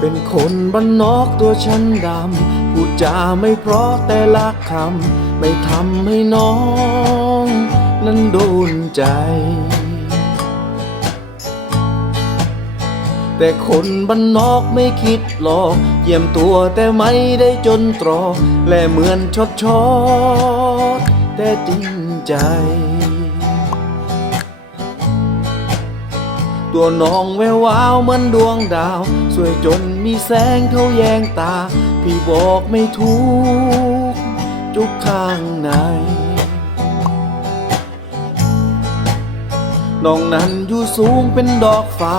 เป็นคนบ้านนอกตัวฉันดำพูดจาไม่เพราะแต่ละคำ ไม่ทำให้น้อง นั้นโดนใจ แต่คนบ้านนอกไม่คิดหรอก เยี่ยมตัวแต่ไม่ได้จนตรอกและเหมือนชดชอดแต่จริงใจ ตัวน้องแวววาวเหมือนดวงดาว สวยจนมีแสงเขาแยงตา พี่บอกไม่ถูก จุกข้างในน้องนั้นอยู่สูงเป็นดอกฟ้า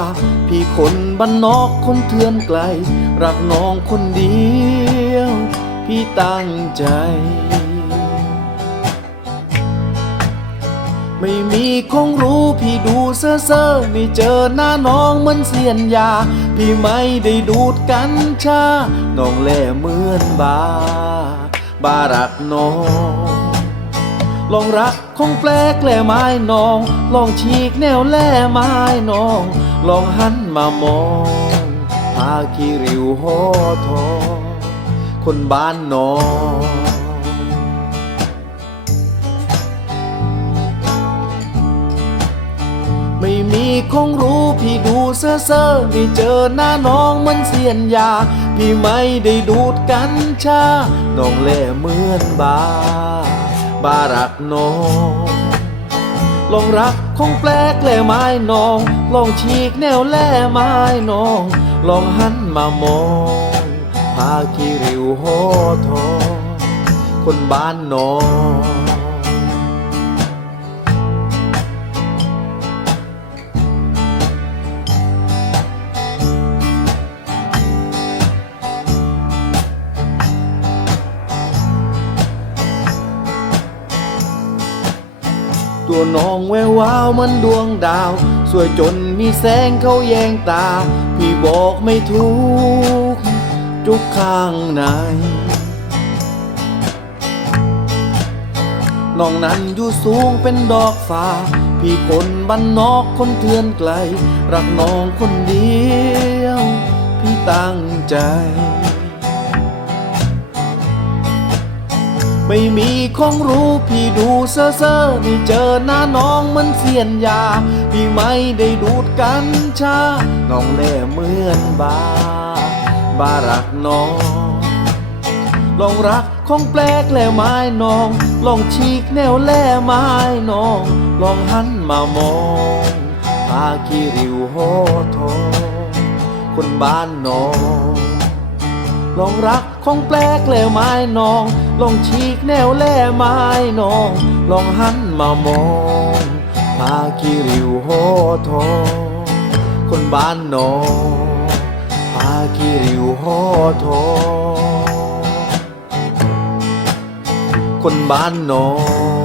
พี่คนบ้านนอกคนเทือนไกล รักน้องคนเดียว พี่ตั้งใจ ไม่มีคงรู้ ดูเซ่อเซ่อไม่เจอหน้าน้องเหมือนเสียนยา พี่ไม่ได้ดูดกัญชา น้องแล่เหมือนบา บารักน้อง ลองรักคงแปลกแหล่ไม้น้อง ลองฉีกแนวแล่ไม้น้อง ลองหันมามองพาคีริวหอทองคนบ้านน้อง คงรู้พี่ดูเซ่อเซ่อไม่เจอหน้าน้องมันเสียนยา พี่ไม่ได้ดูดกัญชา น้องแล่เหมือนบา บารักน้อง ลองรักคงแปลกแล่ไม้น้อง ลองฉีกแนวแล่ไม้น้อง ลองหันมามองพาคีริวหอทอง คนบ้านน้อง ตัวน้องแวววาวมันดวงดาว สวยจนมีแสงเขาแยงตา พี่บอกไม่ถูก จุกข้างในน้องนั้นอยู่สูงเป็นดอกฟ้า พี่คนบ้านนอกคนเทือนไกล รักน้องคนเดียว พี่ตั้งใจ ไม่มีของรู้พี่ดูเซ่อเซ่อไม่เจอหน้าน้องมันเสียนยา พี่ไม่ได้ดูดกัญชา น้องแล่เหมือนบา บารักน้องลองรักของแปลกแลไม้น้อง ลองฉีกแนวแล่ไม้น้อง ลองหันมามองพาคีริวหทองคนบ้านน้อง ลองรักของแปลกแล่ไม้น้อง ลองฉีกแนวแล่ไม้น้อง ลองหันมามองพาคีริวหอทองคนบ้านน้องพาคีริวหอทองคนบ้านน้อง